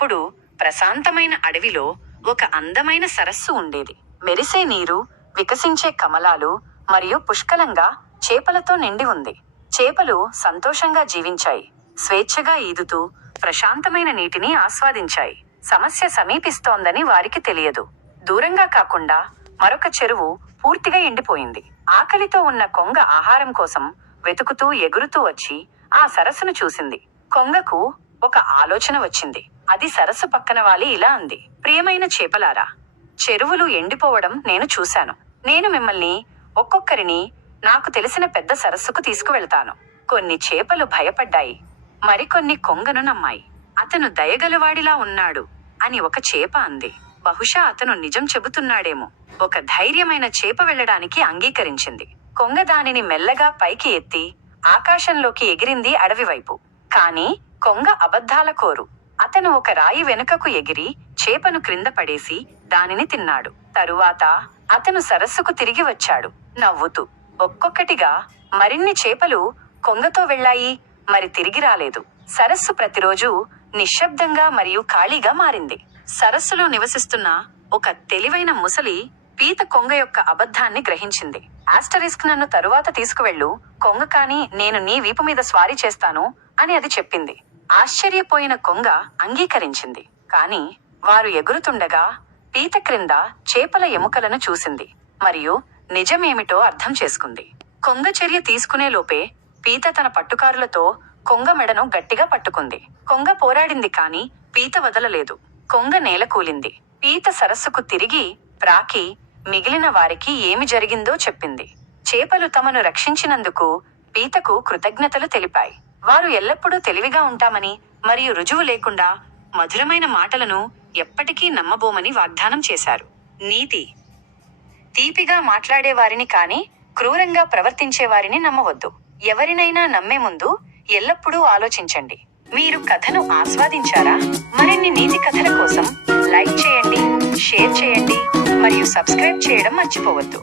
అప్పుడు ప్రశాంతమైన అడవిలో ఒక అందమైన సరస్సు ఉండేది. మెరిసే నీరు, వికసించే కమలాలు మరియు పుష్కలంగా చేపలతో నిండి ఉంది. చేపలు సంతోషంగా జీవించాయి, స్వేచ్ఛగా ఈదుతూ ప్రశాంతమైన నీటిని ఆస్వాదించాయి. సమస్య సమీపిస్తోందని వారికి తెలియదు. దూరంగా కాకుండా మరొక చెరువు పూర్తిగా ఎండిపోయింది. ఆకలితో ఉన్న కొంగ ఆహారం కోసం వెతుకుతూ ఎగురుతూ వచ్చి ఆ సరస్సును చూసింది. కొంగకు ఒక ఆలోచన వచ్చింది. అది సరస్సు పక్కన వాలి ఇలా అంది, ప్రియమైన చేపలారా, చెరువులు ఎండిపోవడం నేను చూశాను. నేను మిమ్మల్ని ఒక్కొక్కరిని నాకు తెలిసిన పెద్ద సరస్సుకు తీసుకువెళ్తాను. కొన్ని చేపలు భయపడ్డాయి, మరికొన్ని కొంగను నమ్మాయి. అతను దయగలవాడిలా ఉన్నాడు అని ఒక చేప అంది. బహుశా అతను నిజం చెబుతున్నాడేమో. ఒక ధైర్యమైన చేప వెళ్ళడానికి అంగీకరించింది. కొంగ దానిని మెల్లగా పైకి ఎత్తి ఆకాశంలోకి ఎగిరింది అడవి వైపు. కాని కొంగ అబద్ధాల కోరు. అతను ఒక రాయి వెనుకకు ఎగిరి చేపను క్రింద పడేసి దానిని తిన్నాడు. తరువాత అతను సరస్సుకు తిరిగి వచ్చాడు, నవ్వుతూ. ఒక్కొక్కటిగా మరిన్ని చేపలు కొంగతో వెళ్ళాయి, మరి తిరిగి రాలేదు. సరస్సు ప్రతిరోజు నిశ్శబ్దంగా మరియు ఖాళీగా మారింది. సరస్సులో నివసిస్తున్న ఒక తెలివైన ముసలి పీత కొంగ యొక్క అబద్ధాన్ని గ్రహించింది. ఆస్టరిస్క్, నన్ను తరువాత తీసుకువెళ్ళు కొంగ, కాని నేను నీ వీపు మీద స్వారీ చేస్తాను అని అది చెప్పింది. ఆశ్చర్యపోయిన కొంగ అంగీకరించింది. కాని వారు ఎగురుతుండగా పీత క్రింద చేపల ఎముకలను చూసింది మరియు నిజమేమిటో అర్థం చేసుకుంది. కొంగ చర్య తీసుకునే లోపే పీత తన పట్టుకారులతో కొంగ మెడను గట్టిగా పట్టుకుంది. కొంగ పోరాడింది, కాని పీత వదలలేదు. కొంగ నేల కూలింది. పీత సరస్సుకు తిరిగి ప్రాకి మిగిలిన వారికి ఏమి జరిగిందో చెప్పింది. చేపలు తమను రక్షించినందుకు పీతకు కృతజ్ఞతలు తెలిపాయి. వారు ఎల్లప్పుడూ తెలివిగా ఉంటామని మరియు రుజువు లేకుండా మధురమైన మాటలను ఎప్పటికీ నమ్మబోమని వాగ్దానం చేశారు. నీతి: తీపిగా మాట్లాడేవారిని కాని క్రూరంగా ప్రవర్తించేవారిని నమ్మవద్దు. ఎవరినైనా నమ్మే ముందు ఎల్లప్పుడూ ఆలోచించండి. మీరు కథను ఆస్వాదించారా? మరిన్ని నీతి కథల కోసం లైక్ చేయండి, షేర్ చేయండి మరియు సబ్స్క్రైబ్ చేయడం మర్చిపోవద్దు.